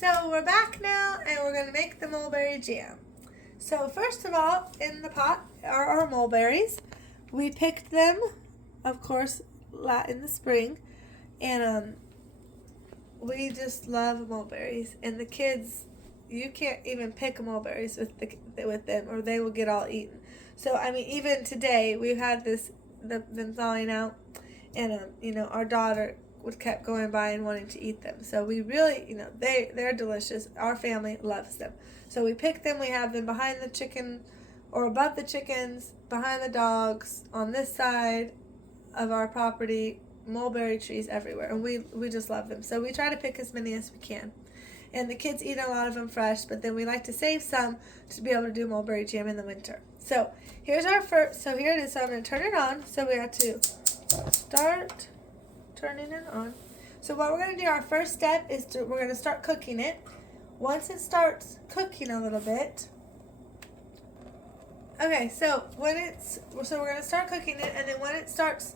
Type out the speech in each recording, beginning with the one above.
So we're back now and we're going to make the mulberry jam. So first of all, in the pot are our mulberries. We picked them, of course, in the spring, and we just love mulberries. And the kids, you can't even pick mulberries with them, or they will get all eaten. So I mean, even today we've had them thawing out, and our daughter kept going by and wanting to eat them. So we really, they're delicious. Our family loves them. So we pick them. We have them behind the chicken, or above the chickens, behind the dogs, on this side of our property. Mulberry trees everywhere, and we just love them. So we try to pick as many as we can. And the kids eat a lot of them fresh, but then we like to save some to be able to do mulberry jam in the winter. So here's our first. So here it is. So I'm going to turn it on. So we have to start turning it on. So what we're going to do, our first step is we're going to start cooking it. Once it starts cooking a little bit, okay, so we're going to start cooking it, and then when it starts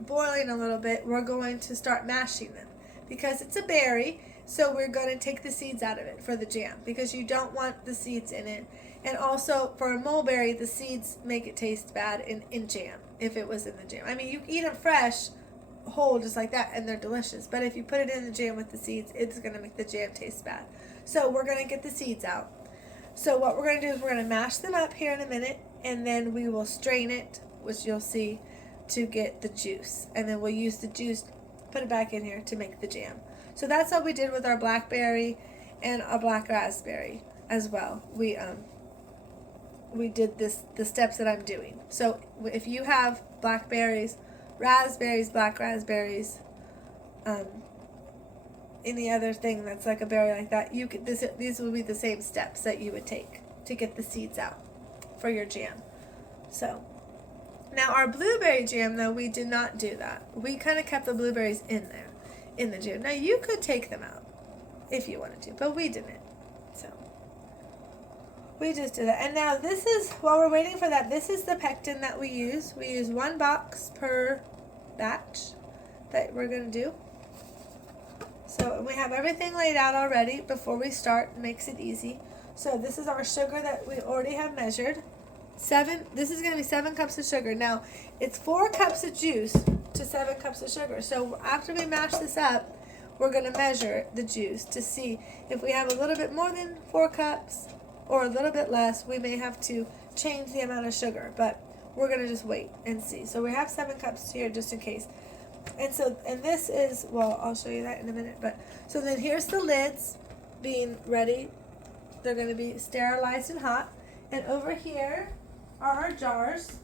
boiling a little bit, we're going to start mashing them, because it's a berry. So we're going to take the seeds out of it for the jam, because you don't want the seeds in it. And also for a mulberry, the seeds make it taste bad in jam if it was in the jam. I mean, you can eat them fresh, whole, just like that, and they're delicious. But if you put it in the jam with the seeds, it's going to make the jam taste bad. So we're going to get the seeds out. So what we're going to do is we're going to mash them up here in a minute, and then we will strain it, which you'll see, to get the juice. And then we'll use the juice, put it back in here to make the jam. So that's what we did with our blackberry and our black raspberry as well. We did the steps that I'm doing. So if you have blackberries, raspberries, black raspberries, any other thing that's like a berry like that, these will be the same steps that you would take to get the seeds out for your jam. So now our blueberry jam, though, we did not do that. We kind of kept the blueberries in there in the jam. Now you could take them out if you wanted to, but we didn't. So we just did that. And now this is, while we're waiting for that, this is the pectin that we use. We use 1 box per batch that we're going to do. So we have everything laid out already before we start. It makes it easy. So this is our sugar that we already have measured. This is going to be 7 cups of sugar. Now, it's 4 cups of juice to 7 cups of sugar. So after we mash this up, we're going to measure the juice to see if we have a little bit more than 4 cups or a little bit less. We may have to change the amount of sugar, but we're going to just wait and see. So we have 7 cups here just in case. And this is, well, I'll show you that in a minute. But so then here's the lids being ready. They're going to be sterilized and hot. And over here are our jars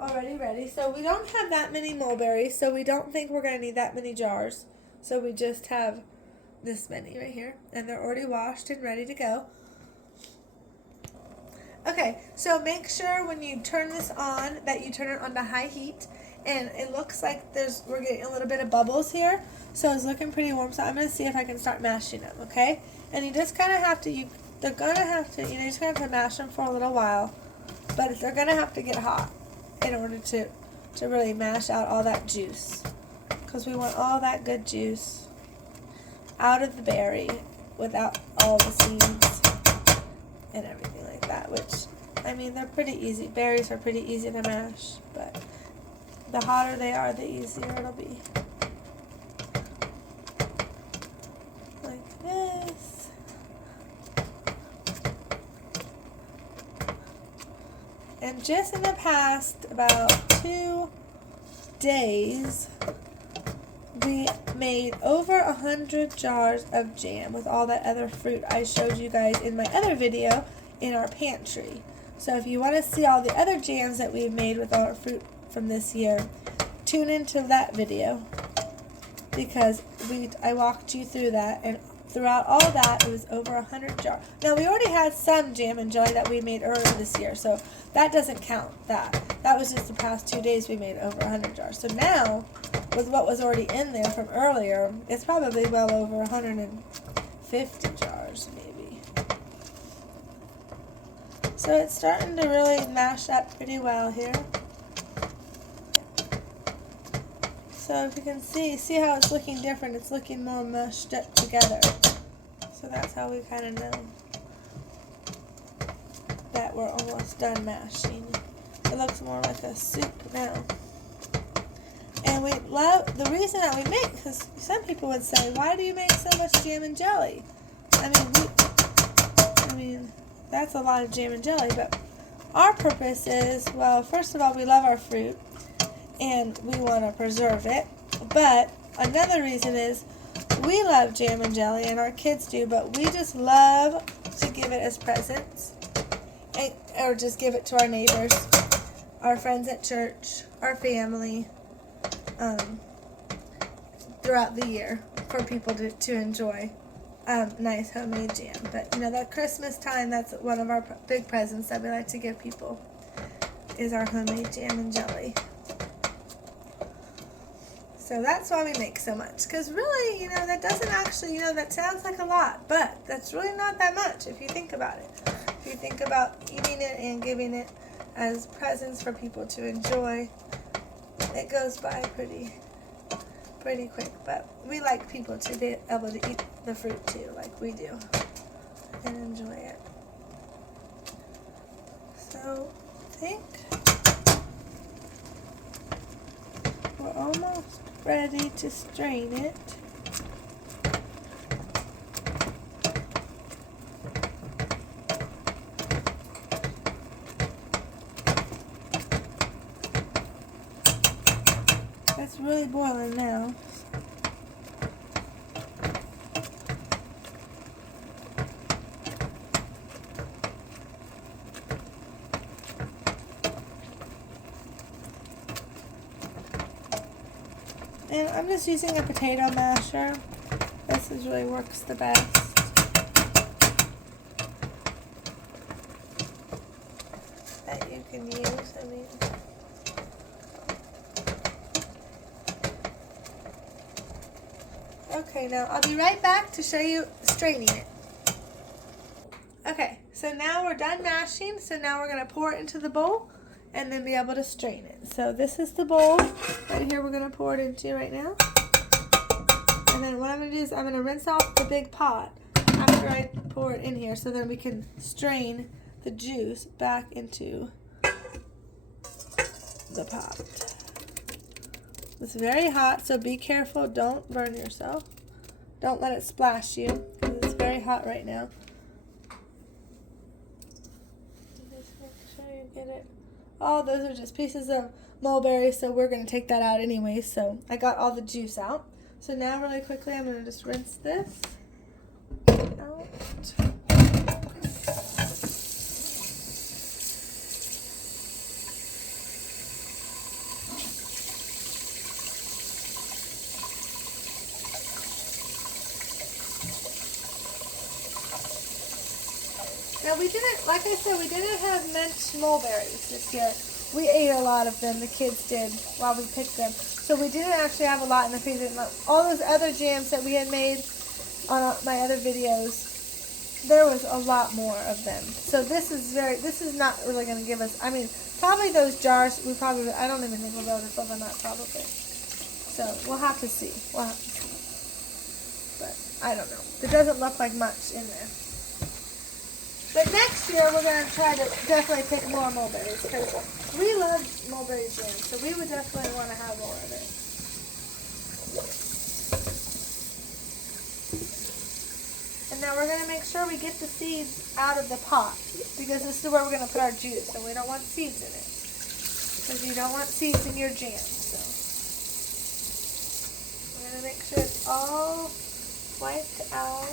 already ready. So we don't have that many mulberries, so we don't think we're going to need that many jars. So we just have this many right here, and they're already washed and ready to go. Okay, so make sure when you turn this on that you turn it on to high heat. And it looks like we're getting a little bit of bubbles here, so it's looking pretty warm. So I'm going to see if I can start mashing them, okay? And you just kind of have to, you just going to have to mash them for a little while, but they're going to have to get hot in order to really mash out all that juice, because we want all that good juice out of the berry without all the seeds and everything like that, which, I mean, they're pretty easy. Berries are pretty easy to mash, but the hotter they are, the easier it'll be. Like this. And just in the past about 2 days, we made over 100 jars of jam with all that other fruit I showed you guys in my other video in our pantry. So if you want to see all the other jams that we've made with all our fruit from this year, tune into that video, because I walked you through that, and throughout all that it was over 100 jars. Now we already had some jam and jelly that we made earlier this year, so that doesn't count. That was just the past 2 days we made over 100 jars. So now with what was already in there from earlier, it's probably well over 150 jars maybe. So it's starting to really mash up pretty well here. So if you can see how it's looking different. It's looking more mushed up together. So how we kind of know that we're almost done mashing. It looks more like a soup now. And we love, the reason that we make, because some people would say, why do you make so much jam and jelly? I mean, that's a lot of jam and jelly, but our purpose is, well, first of all, we love our fruit, and we want to preserve it. But another reason is, we love jam and jelly, and our kids do, but we just love to give it as presents, or just give it to our neighbors, our friends at church, our family, throughout the year for people to enjoy nice homemade jam. But that Christmas time, that's one of our big presents that we like to give people, is our homemade jam and jelly. So that's why we make so much, because really, that doesn't actually, that sounds like a lot, but that's really not that much if you think about it. If you think about eating it and giving it as presents for people to enjoy, it goes by pretty quick. But we like people to be able to eat the fruit too, like we do, and enjoy it. So I think we're almost ready to strain it. It's really boiling now. And I'm just using a potato masher. This really works the best. That you can use, Okay, now I'll be right back to show you straining it. Okay, so now we're done mashing, so now we're going to pour it into the bowl and then be able to strain it. So this is the bowl right here we're going to pour it into right now. And then what I'm going to do is I'm going to rinse off the big pot after I pour it in here, so then we can strain the juice back into the pot. It's very hot, so be careful. Don't burn yourself. Don't let it splash you, because it's very hot right now. Just make sure you get it. Oh, those are just pieces of mulberry, so we're going to take that out anyway. So I got all the juice out. So now really quickly I'm going to just rinse this out. Now we didn't, like I said, we didn't have minced mulberries this year. We ate a lot of them, the kids did, while we picked them. So we didn't actually have a lot in the freezer. All those other jams that we had made on my other videos, there was a lot more of them. So this is not really going to give us, probably those jars, I don't even think we'll be able to fill them up probably. So we'll have to see. But I don't know. There doesn't look like much in there. But next year, we're going to try to definitely pick more mulberries, because we love mulberry jam, so we would definitely want to have more of it. And now we're going to make sure we get the seeds out of the pot, because this is where we're going to put our juice, and we don't want seeds in it, because you don't want seeds in your jam. So we're going to make sure it's all wiped out.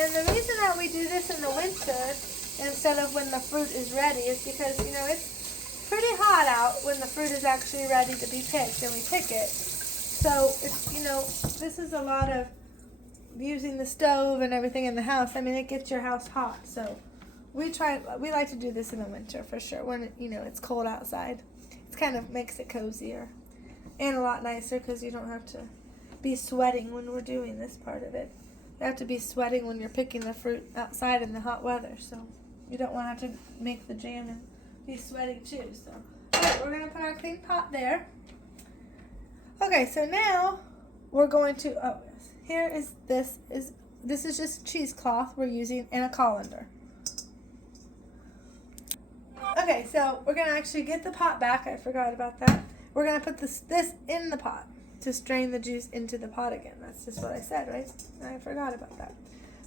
And the reason that we do this in the winter instead of when the fruit is ready is because, it's pretty hot out when the fruit is actually ready to be picked, and we pick it. So, it's, this is a lot of using the stove and everything in the house. It gets your house hot. So, we like to do this in the winter for sure when it's cold outside. It kind of makes it cozier and a lot nicer because you don't have to be sweating when we're doing this part of it. You have to be sweating when you're picking the fruit outside in the hot weather, so you don't want to have to make the jam and be sweating too. So, alright, we're gonna put our clean pot there. Okay, so now we're going to. This is just cheesecloth we're using in a colander. Okay, so we're gonna actually get the pot back. I forgot about that. We're gonna put this in the pot to strain the juice into the pot again. That's just what I said, right? I forgot about that.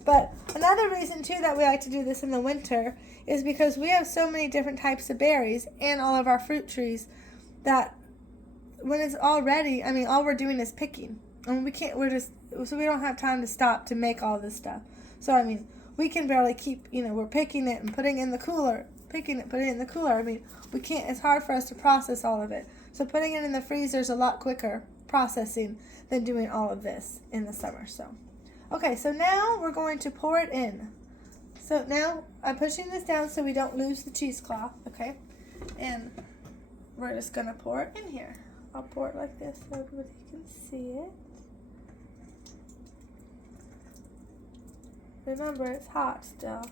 But another reason too that we like to do this in the winter is because we have so many different types of berries and all of our fruit trees that when it's all ready, I mean, all we're doing is picking. And we don't have time to stop to make all this stuff. So, I mean, we can barely keep, we're picking it and putting it in the cooler, putting it in the cooler. I mean, we can't, it's hard for us to process all of it. So putting it in the freezer is a lot quicker processing than doing all of this in the summer. So, okay, so now we're going to pour it in. So now I'm pushing this down so we don't lose the cheesecloth, okay? And we're just going to pour it in here. I'll pour it like this so everybody can see it. Remember, it's hot still.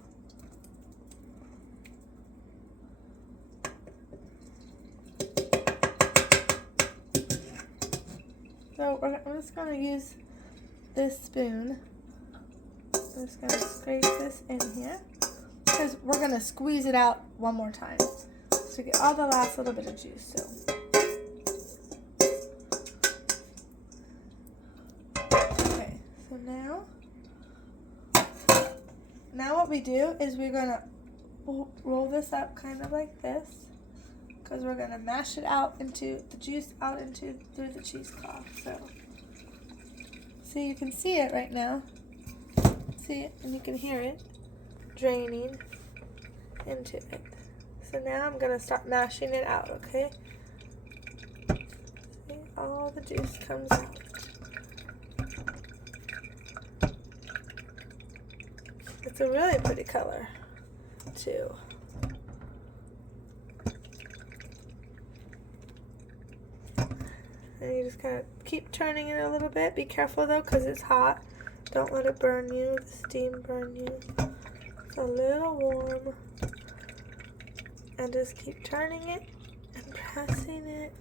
So I'm just going to use this spoon. I'm just going to scrape this in here because we're going to squeeze it out one more time to get all the last little bit of juice. So, okay, so now what we do is we're going to roll this up kind of like this. Because we're going to mash it out into the juice through the cheesecloth. So you can see it right now. See it and you can hear it draining into it. So now I'm going to start mashing it out, okay? See, all the juice comes out. It's a really pretty color too. And you just kind of keep turning it a little bit. Be careful though, because it's hot. Don't let it burn you, the steam burn you. It's a little warm. And just keep turning it and pressing it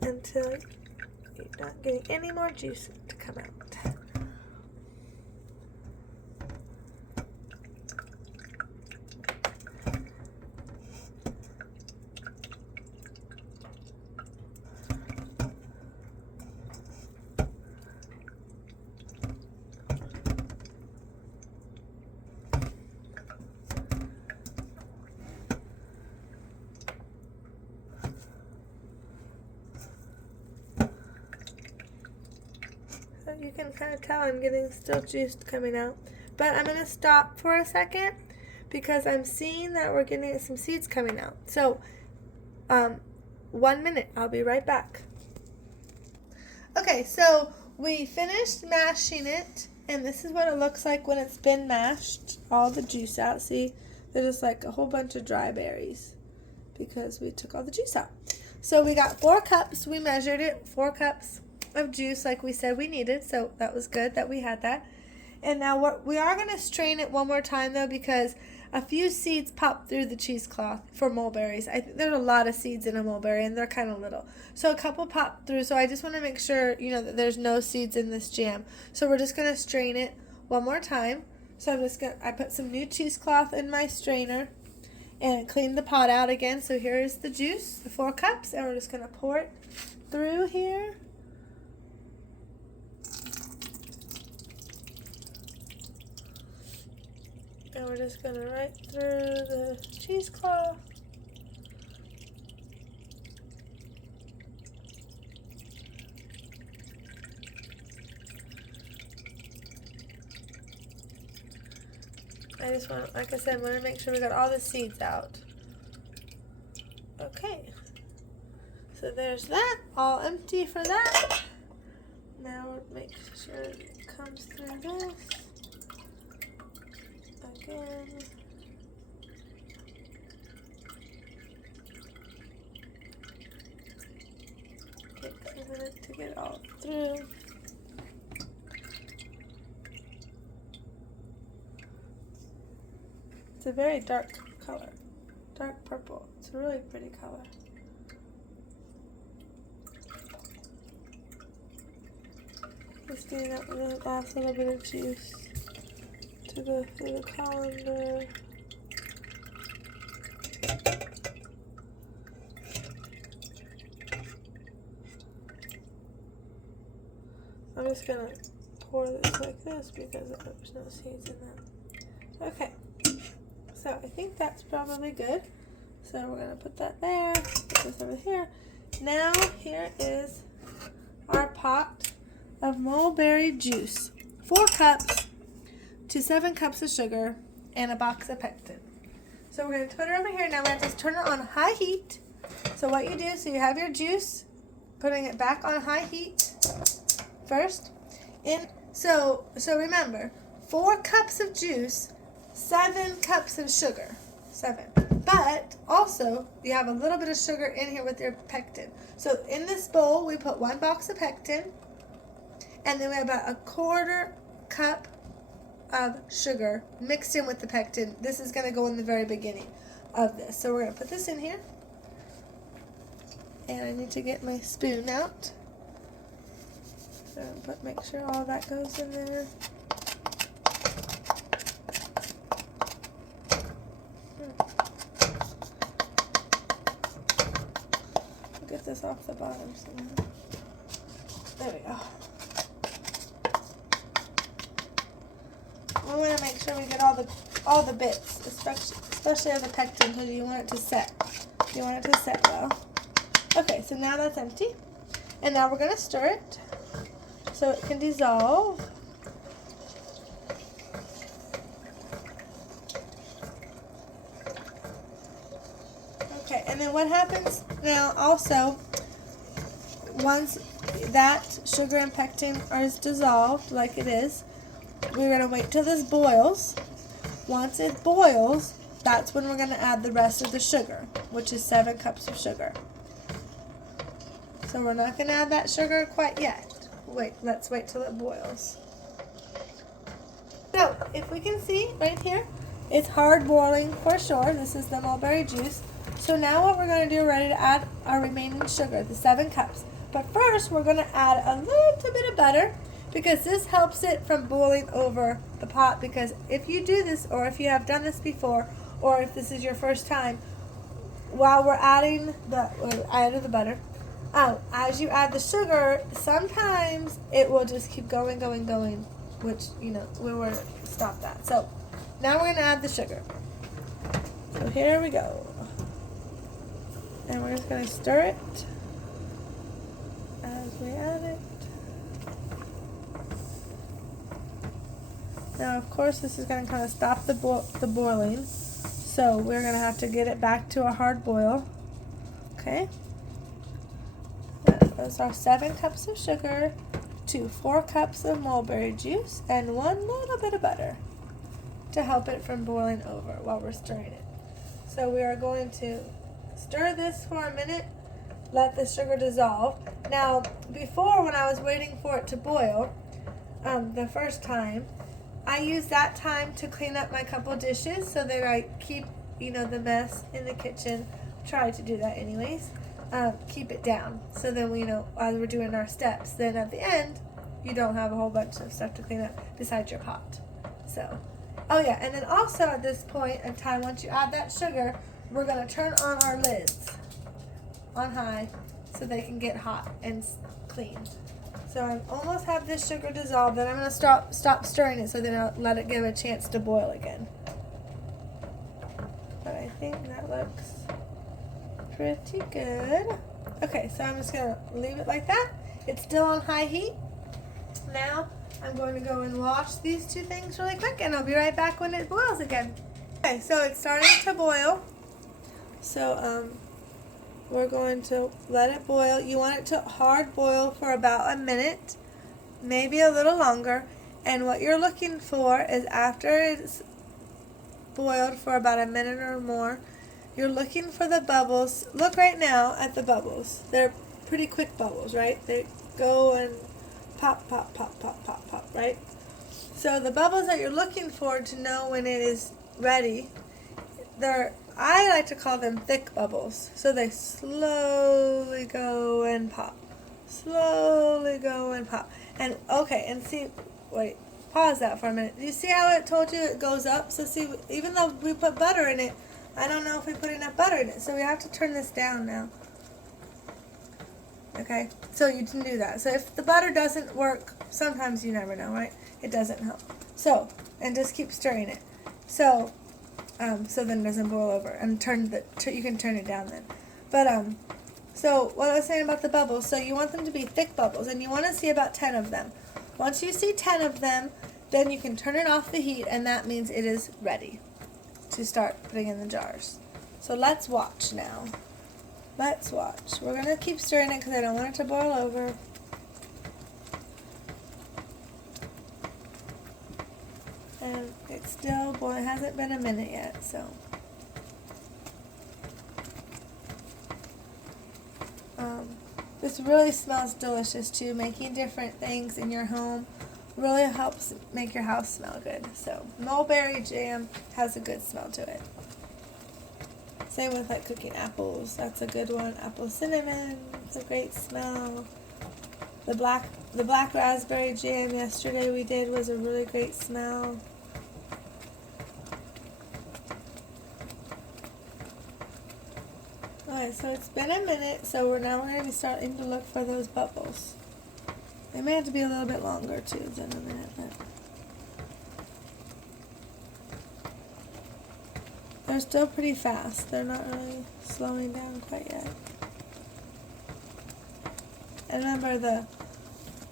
until you're not getting any more juice to come out. You can kind of tell I'm getting still juice coming out. But I'm going to stop for a second because I'm seeing that we're getting some seeds coming out. So, 1 minute. I'll be right back. Okay, so we finished mashing it. And this is what it looks like when it's been mashed. All the juice out. See, there's just like a whole bunch of dry berries because we took all the juice out. So we got 4 cups. We measured it. 4 cups of juice like we said we needed, so that was good that we had that. And now we are going to strain it one more time though, because a few seeds pop through the cheesecloth for mulberries. I think there's a lot of seeds in a mulberry and they're kind of little, so a couple pop through. So I just want to make sure that there's no seeds in this jam. So we're just going to strain it one more time. So I put some new cheesecloth in my strainer and clean the pot out again. So here is the juice, the 4 cups, and we're just going to pour it through here. And we're just going to right through the cheesecloth. I just want, like I said, want to make sure we got all the seeds out. Okay. So there's that, all empty for that. Now we'll make sure it comes through this. Again. a minute to get all through. It's a very dark color, dark purple. It's a really pretty color. Just getting up the last little bit of juice to go through the colander. I'm just gonna pour this like this because there's no seeds in that. Okay, so I think that's probably good. So we're gonna put that there, put this over here. Now here is our pot of mulberry juice. 4 cups to 7 cups of sugar and a box of pectin. So we're gonna put it over here. Now we have to turn it on high heat. So what you do, so you have your juice, putting it back on high heat first. So remember, 4 cups of juice, 7 cups of sugar. 7. But also, you have a little bit of sugar in here with your pectin. So in this bowl, we put 1 box of pectin, and then we have about a 1/4 cup of sugar mixed in with the pectin. This is going to go in the very beginning of this. So we're going to put this in here. And I need to get my spoon out. So make sure all that goes in there. Get this off the bottom somehow. There we go. We want to make sure we get all the bits, especially of the pectin, because you want it to set. You want it to set well. Okay, so now that's empty, and now we're going to stir it so it can dissolve. Okay, and then what happens now also, once that sugar and pectin is dissolved like it is, we're going to wait till this boils. Once it boils, that's when we're going to add the rest of the sugar, which is 7 cups of sugar. So we're not going to add that sugar quite yet. Let's wait till it boils. So, if we can see right here, it's hard boiling for sure. This is the mulberry juice. So now what we're going to do, we're ready to add our remaining sugar, the 7 cups. But first, we're going to add a little bit of butter, because this helps it from boiling over the pot. Because if you do this, or if you have done this before, or if this is your first time, while we're adding the butter, as you add the sugar, sometimes it will just keep going, which, we want to stop that. So now we're going to add the sugar. So here we go. And we're just going to stir it as we add it. Now, of course, this is going to kind of stop the boiling, so we're going to have to get it back to a hard boil. Okay. Those are 7 cups of sugar to 4 cups of mulberry juice and 1 little bit of butter to help it from boiling over while we're stirring it. So we are going to stir this for a minute, let the sugar dissolve. Now, before, when I was waiting for it to boil, the first time, I used that time to clean up my couple dishes so that I keep, the mess in the kitchen. Try to do that anyways. Keep it down. So then as we're doing our steps, then at the end, you don't have a whole bunch of stuff to clean up besides your pot. So, oh yeah, and then also at this point in time, once you add that sugar, we're going to turn on our lids on high so they can get hot and clean. So I almost have this sugar dissolved, then I'm going to stop stirring it so then I'll let it give a chance to boil again. But I think that looks pretty good. Okay, so I'm just going to leave it like that. It's still on high heat. Now I'm going to go and wash these 2 things really quick, and I'll be right back when it boils again. Okay, so it's starting to boil. So we're going to let it boil. You want it to hard boil for about a minute, maybe a little longer. And what you're looking for is after it's boiled for about a minute or more, you're looking for the bubbles. Look right now at the bubbles. They're pretty quick bubbles, right? They go and pop, pop, pop, pop, pop, pop, right? So the bubbles that you're looking for to know when it is ready, I like to call them thick bubbles. So they slowly go and pop. Slowly go and pop. And okay, and see, wait, pause that for a minute. Do you see how it told you it goes up? So see, even though we put butter in it, I don't know if we put enough butter in it. So we have to turn this down now. Okay, so you can do that. So if the butter doesn't work, sometimes you never know, right? It doesn't help. So, and just keep stirring it. So, so then it doesn't boil over. And you can turn it down then. But, so what I was saying about the bubbles, so you want them to be thick bubbles, and you want to see about 10 of them. Once you see 10 of them, then you can turn it off the heat, and that means it is ready to start putting in the jars. So let's watch now. Let's watch. We're going to keep stirring it because I don't want it to boil over. And it's still boiling. It hasn't been a minute yet, so. This really smells delicious too. Making different things in your home really helps make your house smell good. So mulberry jam has a good smell to it. Same with like cooking apples. That's a good one. Apple cinnamon. It's a great smell. The black raspberry jam yesterday we did was a really great smell. Alright, so it's been a minute, so we're going to be starting to look for those bubbles. They may have to be a little bit longer too than a minute, but they're still pretty fast. They're not really slowing down quite yet. And remember, the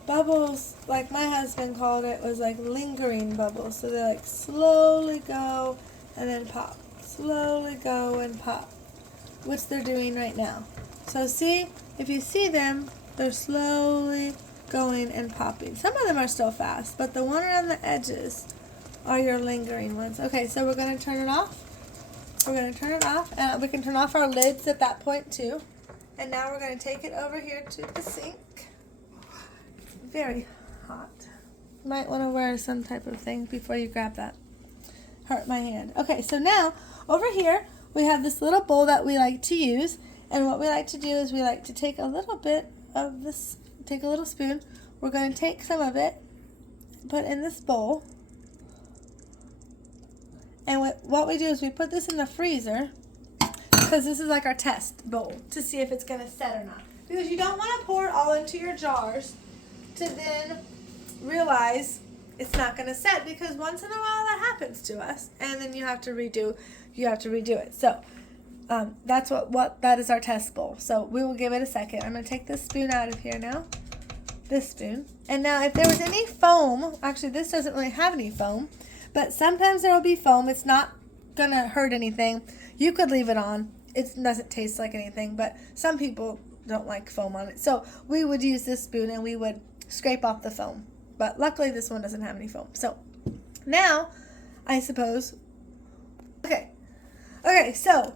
bubbles, like my husband called it, was like lingering bubbles. So they like slowly go and then pop. Slowly go and pop, which they're doing right now. So see, if you see them, they're slowly going and popping. Some of them are still fast, but the one around the edges are your lingering ones. Okay, so we're going to turn it off. We're going to turn it off, and we can turn off our lids at that point too. And now we're going to take it over here to the sink. It's very hot. You might want to wear some type of thing before you grab that. Hurt my hand. Okay, so now over here we have this little bowl that we like to use, and what we like to do is we like to take a little bit of this, take a little spoon. We're going to take some of it, put in this bowl, and what we do is we put this in the freezer, because this is like our test bowl to see if it's going to set or not. Because you don't want to pour it all into your jars to then realize it's not going to set, because once in a while that happens to us, and then you have to redo it. So that's that is our test bowl. So we will give it a second. I'm going to take this spoon out of here now. This spoon. And now if there was any foam, actually this doesn't really have any foam, but sometimes there will be foam. It's not going to hurt anything. You could leave it on. It doesn't taste like anything, but some people don't like foam on it. So we would use this spoon and we would scrape off the foam. But luckily this one doesn't have any foam. So now, I suppose, okay, so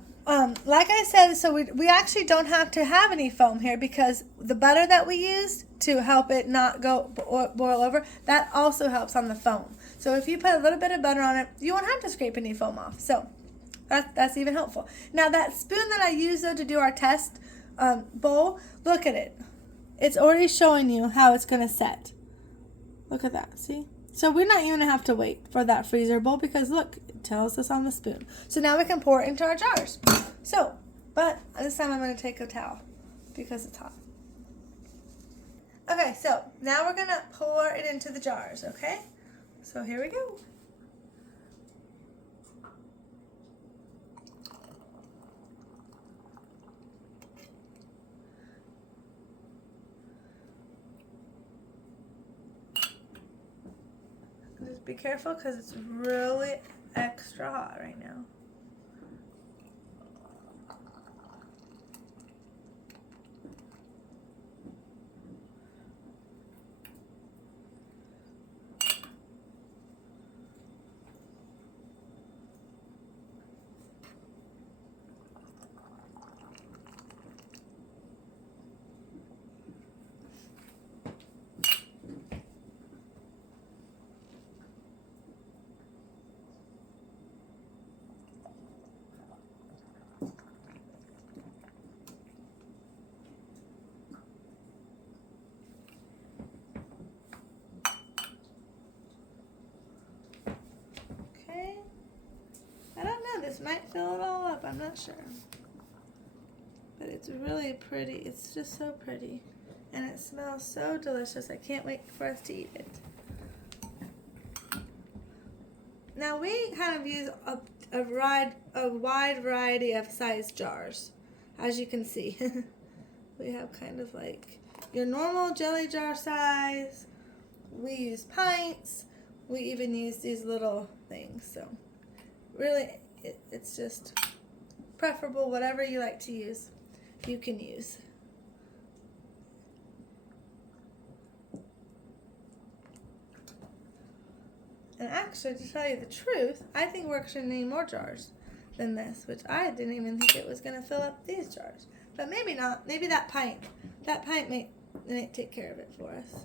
like I said, so we actually don't have to have any foam here, because the butter that we used to help it not go boil over, that also helps on the foam. So if you put a little bit of butter on it, you won't have to scrape any foam off. So that's even helpful. Now that spoon that I used though to do our test bowl, look at it. It's already showing you how it's going to set. Look at that, see? So we're not even going to have to wait for that freezer bowl, because look, it tells us on the spoon. So now we can pour it into our jars. So, but this time I'm going to take a towel because it's hot. Okay, so now we're going to pour it into the jars, okay? So here we go. Just be careful because it's really extra hot right now. might fill it all up, I'm not sure. But it's really pretty. It's just so pretty. And it smells so delicious. I can't wait for us to eat it. Now we kind of use a wide variety of size jars, as you can see. We have kind of like your normal jelly jar size. We use pints. We even use these little things. So really, it's just preferable. Whatever you like to use, you can use. And actually, to tell you the truth, I think we're actually need more jars than this, which I didn't even think it was going to fill up these jars. But maybe not. Maybe that pint may take care of it for us.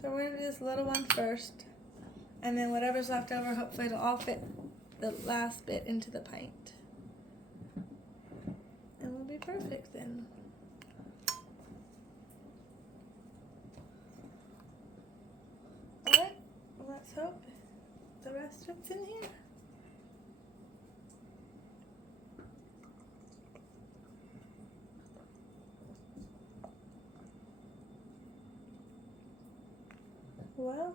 So we're going to do this little one first, and then whatever's left over, hopefully it'll all fit the last bit into the pint. And we'll be perfect then. Alright, let's hope the rest fits in here. Well,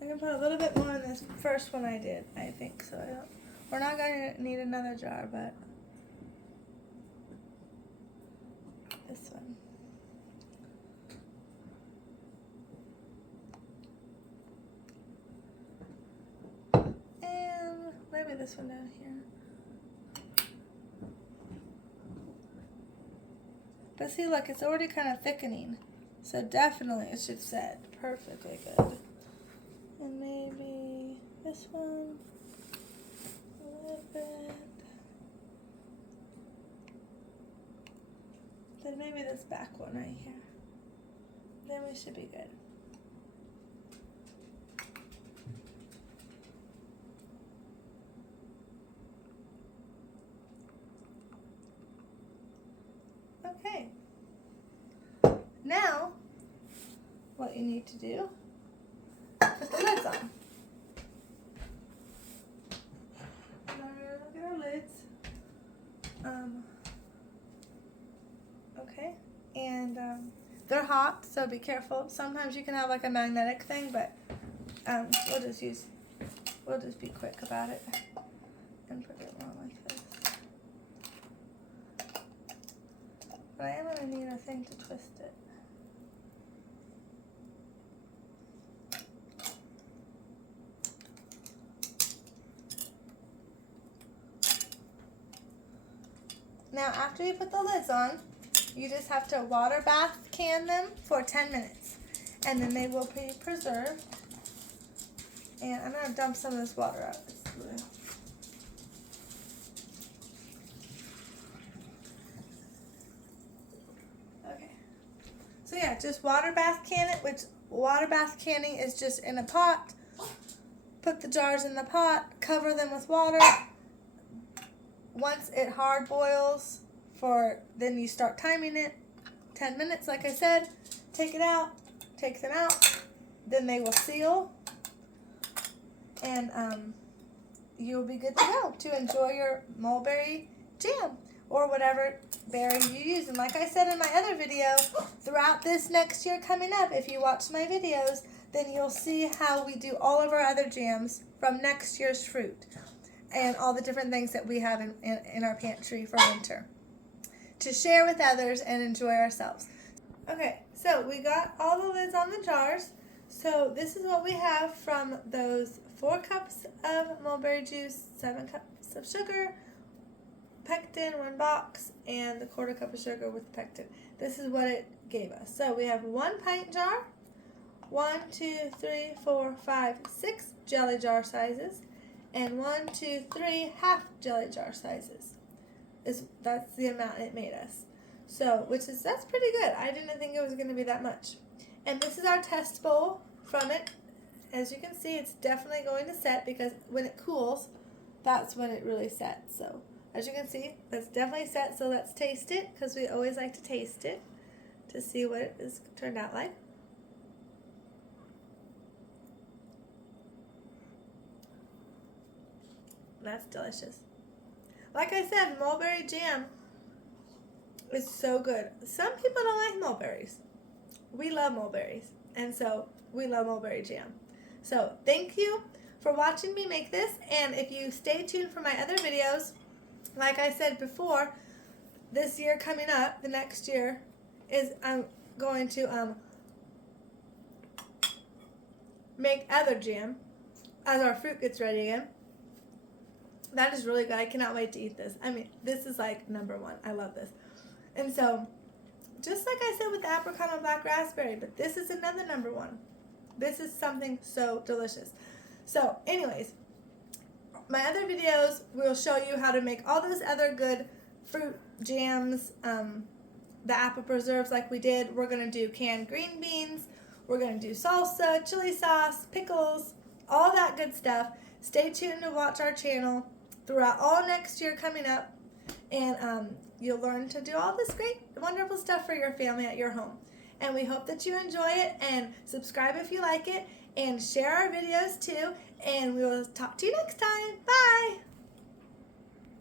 I can put a little bit more in this first one I did, I think. So we're not going to need another jar, but this one. And maybe this one down here. But see, look, it's already kind of thickening. So definitely it should set perfectly good. And maybe this one a little bit. Then maybe this back one right here. Then we should be good. Okay. Now, what you need to do, put the lids on. Look at our lids. Okay, and they're hot, so be careful. Sometimes you can have like a magnetic thing, but we'll just be quick about it and put it on like this. But I am going to need a thing to twist it. Now, after you put the lids on, you just have to water bath can them for 10 minutes. And then they will be preserved. And I'm going to dump some of this water out. Okay. So yeah, just water bath can it, which water bath canning is just in a pot. Put the jars in the pot, cover them with water. Once it hard boils, then you start timing it, 10 minutes like I said, take them out, then they will seal, and you'll be good to go to enjoy your mulberry jam, or whatever berry you use. And like I said in my other video, throughout this next year coming up, if you watch my videos, then you'll see how we do all of our other jams from next year's fruit. And all the different things that we have in our pantry for winter to share with others and enjoy ourselves. Okay, so we got all the lids on the jars. So this is what we have from those 4 cups of mulberry juice, 7 cups of sugar, pectin, 1 box, and the 1/4 cup of sugar with pectin. This is what it gave us. So we have 1 pint jar, 1, 2, 3, 4, 5, 6 jelly jar sizes, and 1, 2, 3 half jelly jar sizes. That's the amount it made us. So, that's pretty good. I didn't think it was going to be that much. And this is our test bowl from it. As you can see, it's definitely going to set because when it cools, that's when it really sets. So As you can see, that's definitely set, so let's taste it because we always like to taste it to see what it has turned out like. That's delicious. Like I said, mulberry jam is so good. Some people don't like mulberries. We love mulberries, and so we love mulberry jam. So thank you for watching me make this, and if you stay tuned for my other videos, like I said before, this year coming up, the next year, is I'm going to make other jam as our fruit gets ready again. That is really good. I cannot wait to eat this. I mean, this is like #1. I love this. And so, just like I said with the apricot and black raspberry, but this is another #1. This is something so delicious. So, anyways, my other videos will show you how to make all those other good fruit jams, the apple preserves like we did. We're going to do canned green beans. We're going to do salsa, chili sauce, pickles, all that good stuff. Stay tuned to watch our channel throughout all next year coming up, and you'll learn to do all this great, wonderful stuff for your family at your home. And we hope that you enjoy it, and subscribe if you like it, and share our videos too, and we will talk to you next time. Bye!